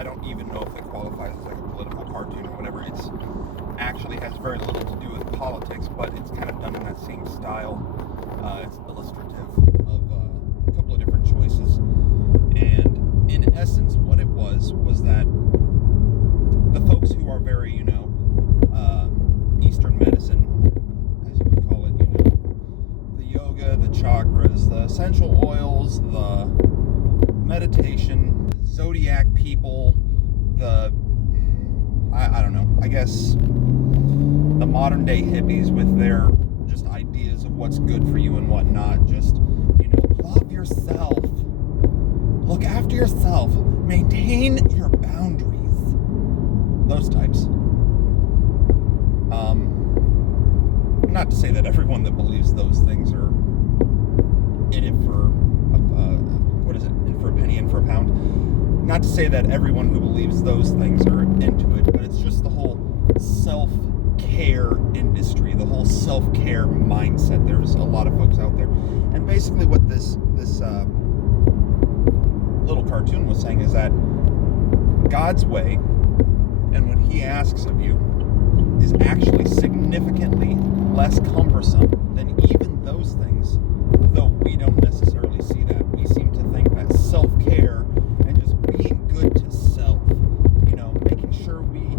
I don't even know if it qualifies as like a political cartoon or whatever. It's actually has very little to do with politics, but it's kind of done in that same style. It's illustrative of a couple of different choices. And in essence, what it was that the folks who are very, Eastern medicine, as you would call it, the yoga, the chakras, the essential oils, the meditation, zodiac people, I don't know, I guess the modern day hippies with their just ideas of what's good for you and whatnot. Just, love yourself, look after yourself, maintain your boundaries, those types. Not to say that everyone that believes those things are in it for in for a penny, in for a pound. Not to say that everyone who believes those things are into it, but it's just the whole self-care industry, the whole self-care mindset. There's a lot of folks out there, and basically what this little cartoon was saying is that God's way, and what He asks of you, is actually significantly less cumbersome than even those things, though we don't necessarily see that. We seem to think that self-care and just being good to self, making sure we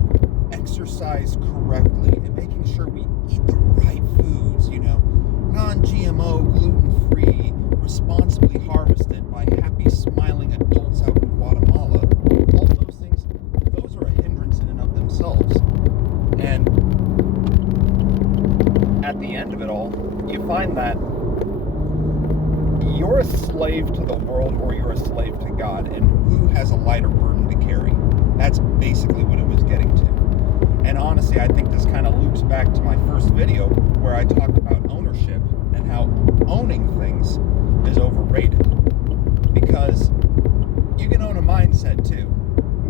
exercise correctly and making sure we eat the right foods, non-GMO, gluten-free, responsibly harvested by happy, smiling adults out in Guatemala. All those things, those are a hindrance in and of themselves. And at the end of it all, you find that you're a slave to the world or you're a slave to God, and who has a lighter burden to carry? That's basically what it was getting to. And honestly, I think this kind of loops back to my first video where I talked about ownership and how owning things is overrated. Because you can own a mindset too.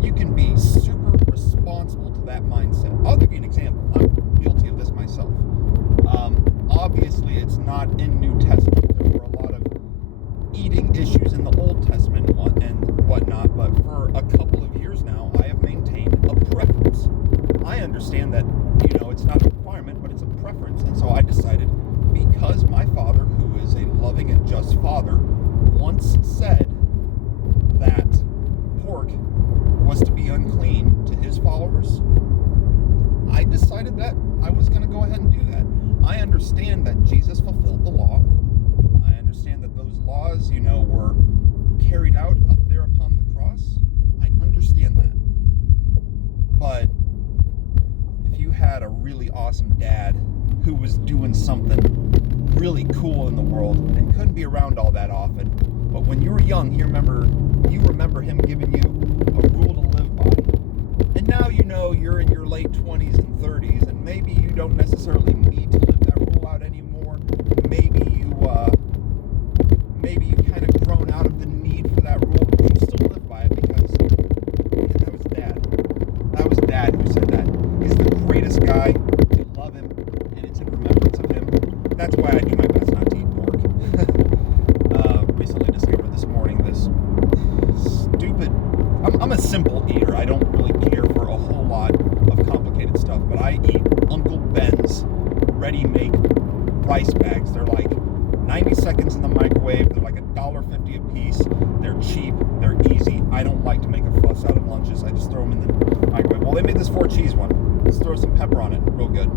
You can be super responsible to that mindset. I'll give you an example. I'm guilty of this myself. Obviously, it's not in New Testament. There were a lot of eating issues in the Old Testament and whatnot, but for a couple of years now, I have maintained a preference. I understand that, it's not a requirement, but it's a preference, and so I decided, because my father, who is a loving and just father, once said that pork was to be unclean to his followers, I decided that I was going to go ahead and do that. I understand that Jesus fulfilled the law. I understand that those laws, were carried out up there upon the cross. I understand that. But if you had a really awesome dad who was doing something really cool in the world and couldn't be around all that often, but when you were young, you remember him giving you a rule to live by. And now you're in your late 20s and 30s, and maybe you don't necessarily need to live that rule out anymore. Maybe you've kind of grown out of the need for that rule, but you still live by it because that was Dad. That was Dad who said that. He's the greatest guy. You love him, and it's in remembrance of him. That's why I do my best not to eat pork. Recently discovered this morning this stupid... I'm a simple eater. I don't really care for a whole lot of complicated stuff, but I eat Uncle Ben's ready-made rice bags. They're like 90 seconds in the microwave. They're like $1.50 a piece. They're cheap. They're easy. I don't like to make a fuss out of lunches. I just throw them in the microwave. Well, they made this 4-cheese one. Let's throw some pepper on it. Real good.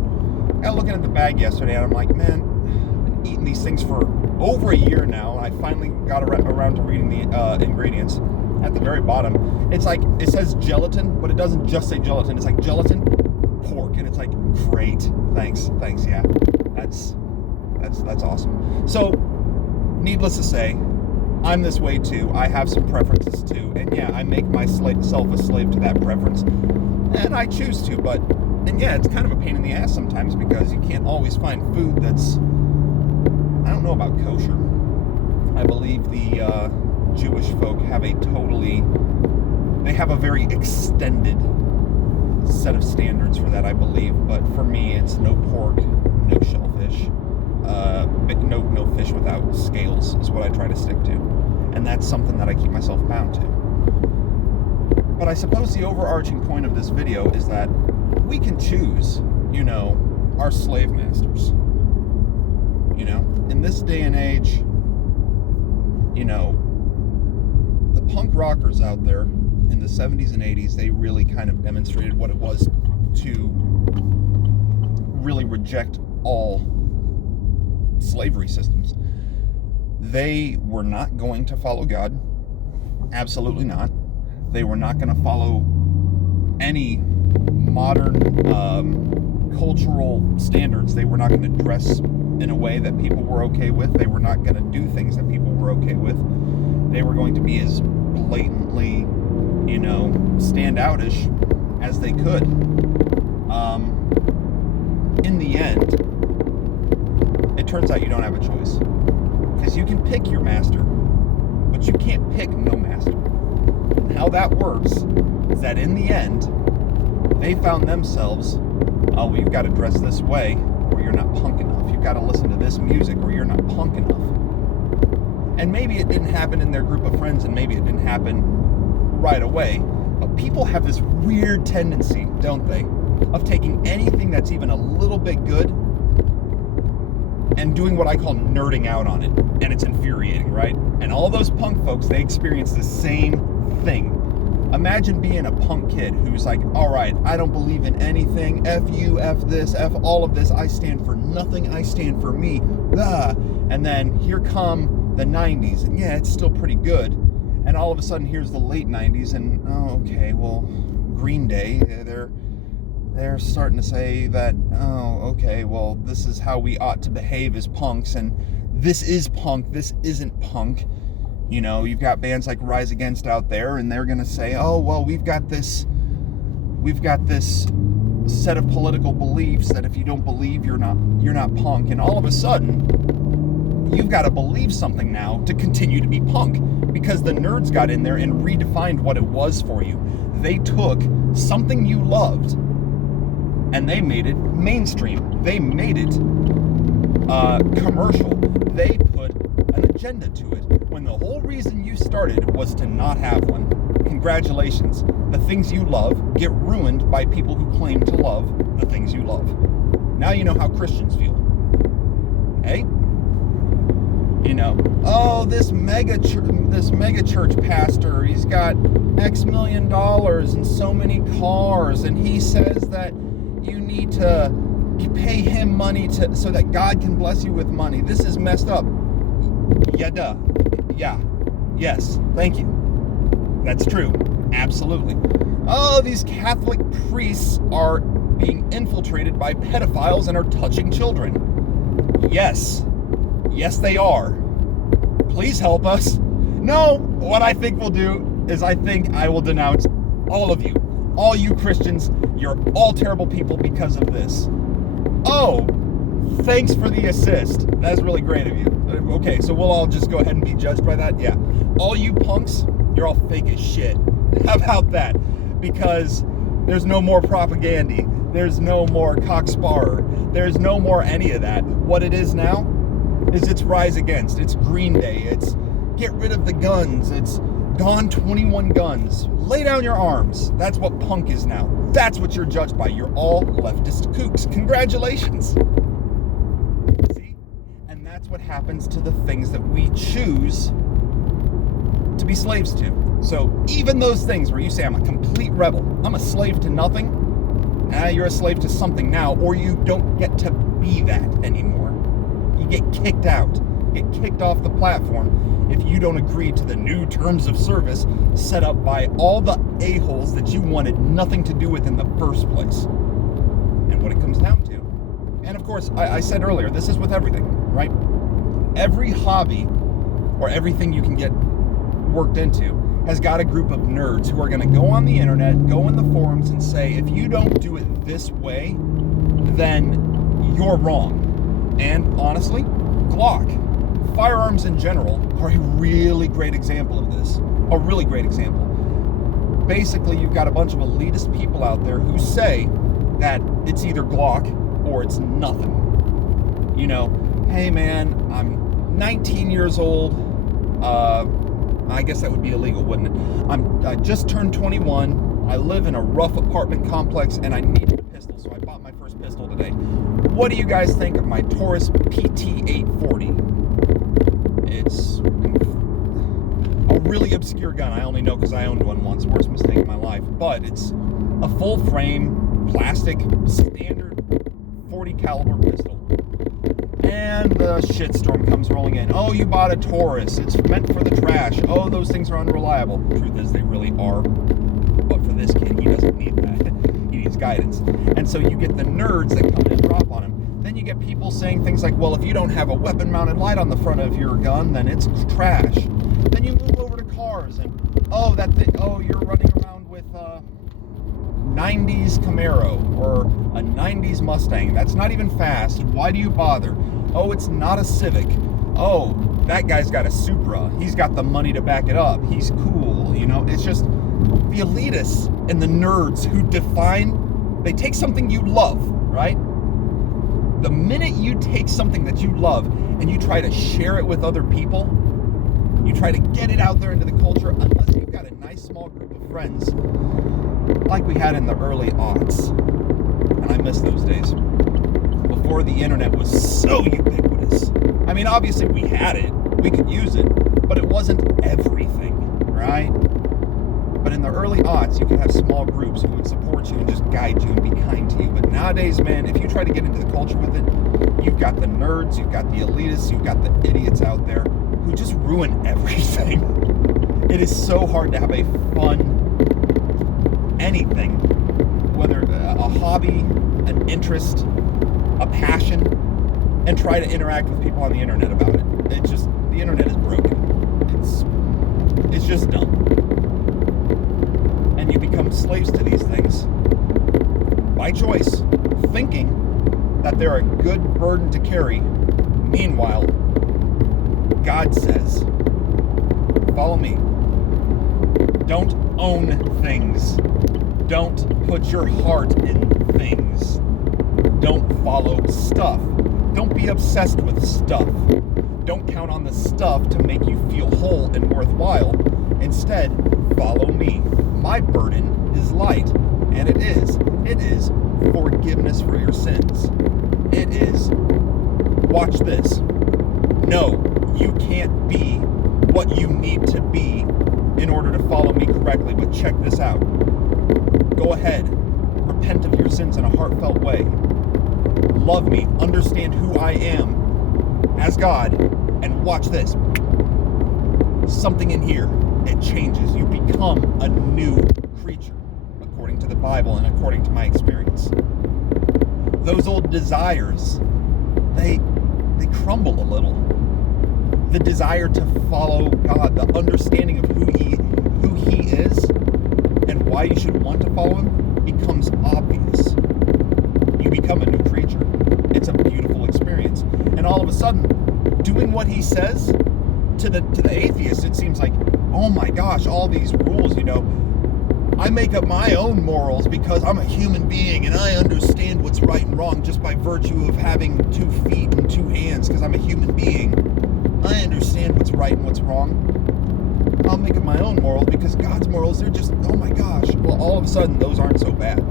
I was looking at the bag yesterday, and I'm like, man, I've been eating these things for over a year now, and I finally got around to reading the ingredients. At the very bottom, it's like, it says gelatin, but it doesn't just say gelatin. It's like gelatin, pork, and it's like, great, thanks, yeah, that's awesome. So, needless to say, I'm this way too. I have some preferences too, and yeah, I make myself a slave to that preference, and I choose to. But, and yeah, it's kind of a pain in the ass sometimes because you can't always find food that's, I don't know about kosher. I believe the Jewish folk have they have a very extended set of standards for that, I believe, but for me, it's no pork, no shellfish, no fish without scales is what I try to stick to, and that's something that I keep myself bound to. But I suppose the overarching point of this video is that we can choose, our slave masters. In this day and age, the punk rockers out there in the 70s and 80s, they really kind of demonstrated what it was to really reject all slavery systems. They were not going to follow God. Absolutely not. They were not going to follow any modern cultural standards. They were not going to dress in a way that people were okay with. They were not going to do things that people were okay with. They were going to be as blatantly, standoutish as they could. In the end, it turns out you don't have a choice. Because you can pick your master, but you can't pick no master. And how that works is that in the end, they found themselves, you've got to dress this way or you're not punk enough. You've got to listen to this music or you're not punk enough. And maybe it didn't happen in their group of friends and maybe it didn't happen right away, but people have this weird tendency, don't they, of taking anything that's even a little bit good and doing what I call nerding out on it. And it's infuriating, right? And all those punk folks, they experience the same thing. Imagine being a punk kid who's like, all right, I don't believe in anything. F you, F this, F all of this. I stand for nothing. I stand for me. Blah. And then here come the 90s. And yeah, it's still pretty good. And all of a sudden, here's the late 90s. And, okay, well, Green Day, they're starting to say that, okay, well, this is how we ought to behave as punks, and this is punk, this isn't punk. You've got bands like Rise Against out there, and they're going to say, oh, well, we've got this set of political beliefs that if you don't believe, you're not punk. And all of a sudden, you've got to believe something now to continue to be punk, because the nerds got in there and redefined what it was for you. They took something you loved and they made it mainstream. They made it commercial. They put an agenda to it, when the whole reason you started was to not have one. Congratulations. The things you love get ruined by people who claim to love the things you love. Now you know how Christians feel. Hey? This mega church pastor, he's got X million dollars and so many cars, and he says that you need to pay him money so that God can bless you with money. This is messed up. Yeah, duh. Yeah. Yes. Thank you. That's true. Absolutely. Oh, these Catholic priests are being infiltrated by pedophiles and are touching children. Yes. Yes, they are. Please help us. No, what I think we'll do is I think I will denounce all of you. All you Christians, you're all terrible people because of this. Oh, thanks for the assist. That's really great of you. Okay, so we'll all just go ahead and be judged by that? Yeah. All you punks, you're all fake as shit. How about that? Because there's no more propaganda. There's no more cocksparrer. There's no more any of that. What it is now is it's Rise Against. It's Green Day. It's get rid of the guns. It's gone 21 guns. Lay down your arms. That's what punk is now. That's what you're judged by. You're all leftist kooks. Congratulations. See? And that's what happens to the things that we choose to be slaves to. So even those things where you say, I'm a complete rebel, I'm a slave to nothing, you're a slave to something now, or you don't get to be that anymore. You get kicked out, get kicked off the platform if you don't agree to the new terms of service set up by all the a-holes that you wanted nothing to do with in the first place. And what it comes down to. And of course, I said earlier, this is with everything, right? Every hobby or everything you can get worked into has got a group of nerds who are going to go on the internet, go in the forums and say, if you don't do it this way, then you're wrong. And honestly, Glock, firearms in general, are a really great example of this. A really great example. Basically, you've got a bunch of elitist people out there who say that it's either Glock or it's nothing. Hey man, I'm 19 years old. I guess that would be illegal, wouldn't it? I just turned 21. I live in a rough apartment complex, and I needed a pistol, so I bought my first pistol today. What do you guys think of my Taurus PT-840? It's a really obscure gun. I only know because I owned one once. Worst mistake of my life. But it's a full frame, plastic, standard 40 caliber pistol. And the shitstorm comes rolling in. Oh, you bought a Taurus. It's meant for the trash. Oh, those things are unreliable. Truth is, they really are. But for this kid, he doesn't need that. He needs guidance. And so you get the nerds that come in and drop on him. Then you get people saying things like, well, if you don't have a weapon-mounted light on the front of your gun, then it's trash. Then you move over to cars, and you're running around with a 90s Camaro or a 90s Mustang. That's not even fast. Why do you bother? Oh, it's not a Civic. Oh, that guy's got a Supra. He's got the money to back it up. He's cool. It's just the elitists and the nerds who they take something you love, right? The minute you take something that you love and you try to share it with other people, you try to get it out there into the culture, unless you've got a nice small group of friends like we had in the early aughts. And I miss those days. Before the internet was so ubiquitous. I mean, obviously we had it. We could use it. But it wasn't everything, right? But in the early aughts, you could have small groups who would support you and just guide you and be kind to you. But nowadays, man, if you try to get into the culture with it, you've got the nerds, you've got the elitists, you've got the idiots out there who just ruin everything. It is so hard to have a fun anything, whether a hobby, an interest, a passion, and try to interact with people on the internet about it. The internet is broken. It's just dumb. And you become slaves to these things by choice, thinking that they're a good burden to carry. Meanwhile, God says, follow me. Don't own things. Don't put your heart in things. Don't follow stuff. Don't be obsessed with stuff. Don't count on the stuff to make you feel whole and worthwhile. Instead, follow me. My burden is light, and it is forgiveness for your sins. It is, watch this. No, you can't be what you need to be in order to follow me correctly, but check this out. Go ahead, repent of your sins in a heartfelt way. Love me, understand who I am as God, and watch this. Something in here, it changes. You become a new creature, according to the Bible and according to my experience. Those old desires, they crumble a little. The desire to follow God, the understanding of who he is and why you should want to follow him becomes obvious. You become a new creature. It's a beautiful experience. And all of a sudden, doing what he says, to the atheist, it seems like, oh my gosh, all these rules, I make up my own morals because I'm a human being and I understand what's right and wrong just by virtue of having 2 feet and 2 hands because I'm a human being. I understand what's right and what's wrong. I'll make up my own moral because God's morals, they're just, oh my gosh. Well, all of a sudden, those aren't so bad.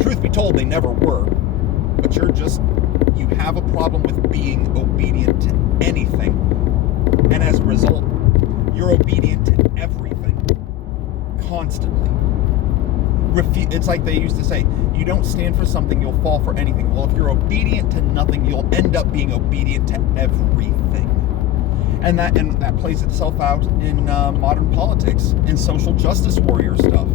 Truth be told, they never were. But you have a problem with being obedient to anything. And as a result, you're obedient to everything. Constantly. It's like they used to say, you don't stand for something, you'll fall for anything. Well, if you're obedient to nothing, you'll end up being obedient to everything. And that plays itself out in modern politics, in social justice warrior stuff.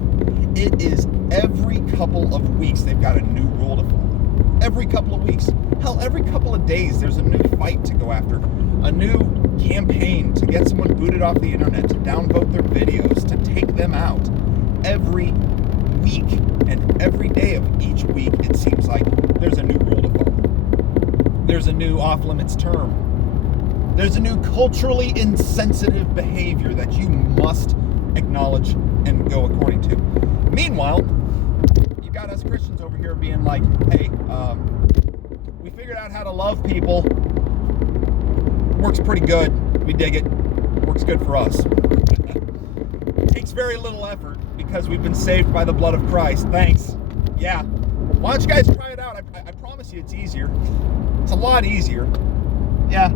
It is every couple of weeks they've got a new rule to follow. Every couple of weeks. Hell, every couple of days there's a new fight to go after. A new campaign to get someone booted off the internet, to downvote their videos, to take them out. Every week and every day of each week, it seems like there's a new rule to follow. There's a new off-limits term. There's a new culturally insensitive behavior that you must acknowledge and go according to. Meanwhile, you got us Christians over here being like, hey, we figured out how to love people. Works pretty good. We dig it. Works good for us. Take takes very little effort because we've been saved by the blood of Christ. Thanks. Yeah. Why don't you guys try it out? I promise you it's easier. It's a lot easier. Yeah.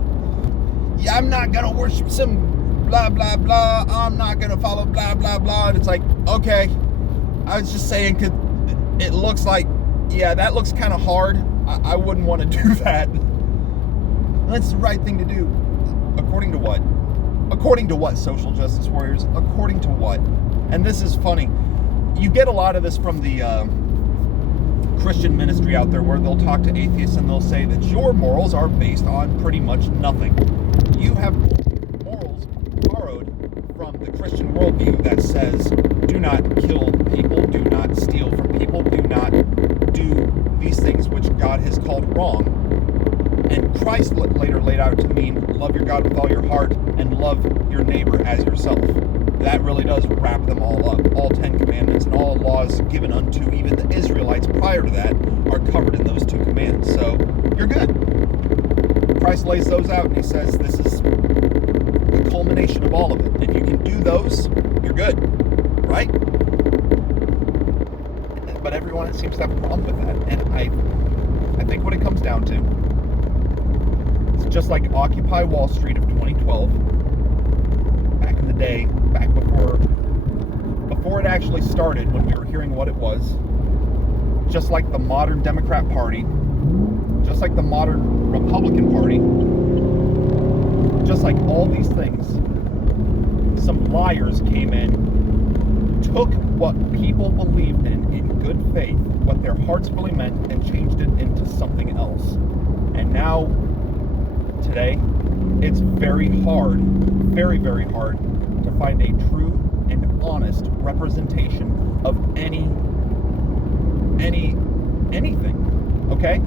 Yeah, I'm not going to worship some blah, blah, blah. I'm not going to follow blah, blah, blah. And it's like, okay. I was just saying, because it looks like, yeah, that looks kind of hard. I wouldn't want to do that. That's the right thing to do. According to what? According to what, social justice warriors? According to what? And this is funny. You get a lot of this from the Christian ministry out there where they'll talk to atheists and they'll say that your morals are based on pretty much nothing. You have morals borrowed from the Christian worldview that says, do not kill people, do not steal from people, do not do these things which God has called wrong. And Christ later laid out to mean love your God with all your heart and love your neighbor as yourself. That really does wrap them all up. All 10 commandments and all laws given unto even the Israelites prior to that are covered in those 2 commands. So you're good. Christ lays those out and he says this is the culmination of all of it. If you can do those, you're good. Right? But everyone seems to have a problem with that. And I think what it comes down to, it's just like Occupy Wall Street of 2012. Back in the day, back before it actually started, when we were hearing what it was, just like the modern Democrat Party, just like the modern Republican Party, just like all these things, some liars came in, took what people believed in good faith, what their hearts really meant, and changed it into something else. And now, today, it's very hard, very, very hard to find a true and honest representation of anything, okay?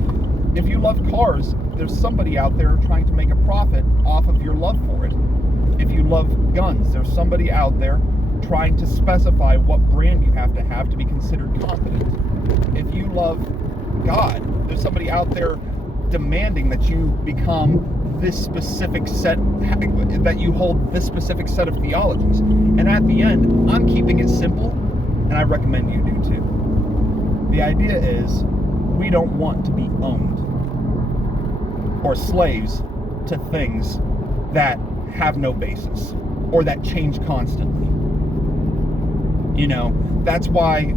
If you love cars, there's somebody out there trying to make a profit off of your love for it. If you love guns, there's somebody out there trying to specify what brand you have to be considered competent. If you love God, there's somebody out there demanding that you become this specific set, that you hold this specific set of theologies. And at the end, I'm keeping it simple, and I recommend you do too. The idea is, we don't want to be owned or slaves to things that have no basis or that change constantly. You know, that's why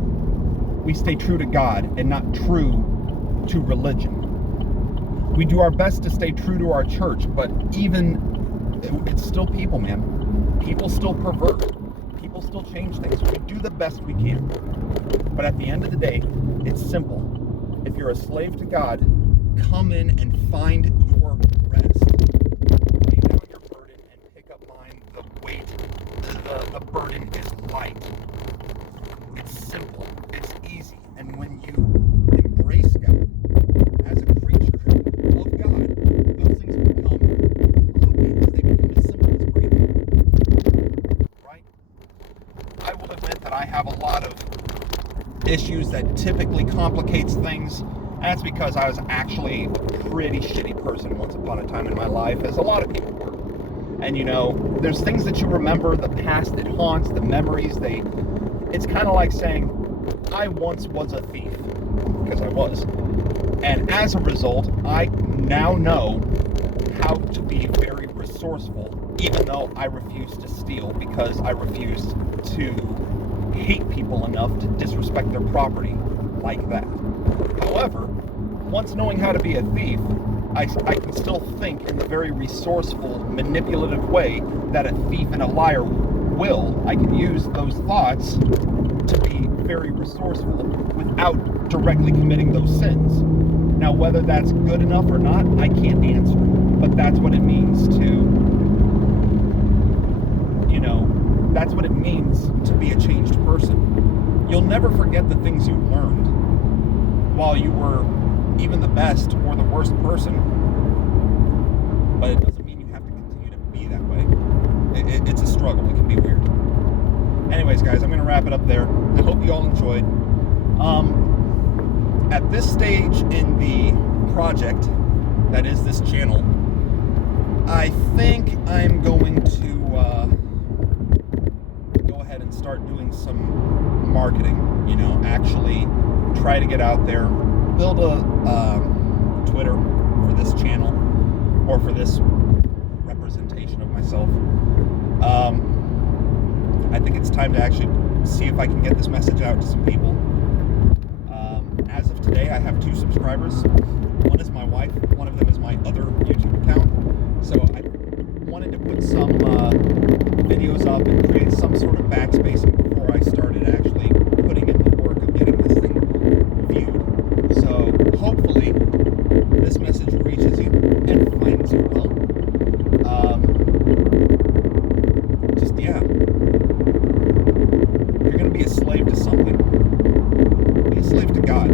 we stay true to God and not true to religion. We do our best to stay true to our church, but it's still people, man. People still pervert. People still change things. We do the best we can. But at the end of the day, it's simple. If you're a slave to God, come in and find your rest. Lay down your burden and pick up mine. The weight, the burden is light. It's simple. It's easy. And when you embrace God as a creature of God, those things become obvious. They become as simple as breathing. Right? I will admit that I have a lot of issues that typically complicates things. And that's because I was actually a pretty shitty person once upon a time in my life, as a lot of people were. And you know, there's things that you remember, the past that haunts, the memories, it's kind of like saying, I once was a thief, because I was. And as a result, I now know how to be very resourceful, even though I refuse to steal, because I refuse to hate people enough to disrespect their property like that. However, once knowing how to be a thief, I can still think in the very resourceful, manipulative way that a thief and a liar will. I can use those thoughts to be very resourceful without directly committing those sins. Now, whether that's good enough or not, I can't answer. But that's what it means that's what it means to be a changed person. You'll never forget the things you learned while you were even the best or the worst person. But it doesn't mean you have to continue to be that way. It's a struggle. It can be weird. Anyways, guys, I'm going to wrap it up there. I hope you all enjoyed. At this stage in the project, that is this channel, I think I'm going to go ahead and start some marketing, actually try to get out there, build a Twitter for this channel, or for this representation of myself. I think it's time to actually see if I can get this message out to some people. As of today, I have 2 subscribers. One is my wife, one of them is my other YouTube account. So I wanted to put some videos up and create some sort of backspacing before I started actually putting in the work of getting this thing viewed. So hopefully this message reaches you and finds you well. If you're going to be a slave to something, be a slave to God.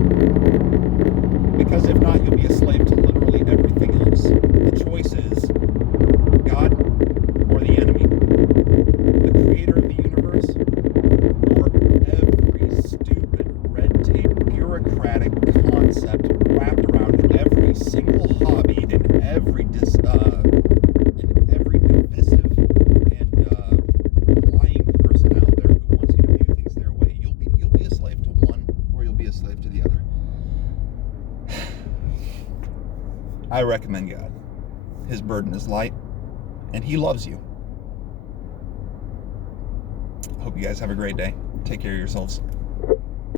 Because if not, you'll be a slave to literally everything else. The choice is God or the enemy, the creator of the universe, or every stupid red tape, bureaucratic concept wrapped around every single hobby and every divisive and lying person out there who wants you to view things their way. You'll be a slave to one, or you'll be a slave to the other. I recommend God. His burden is light, and He loves you. Hope you guys have a great day. Take care of yourselves.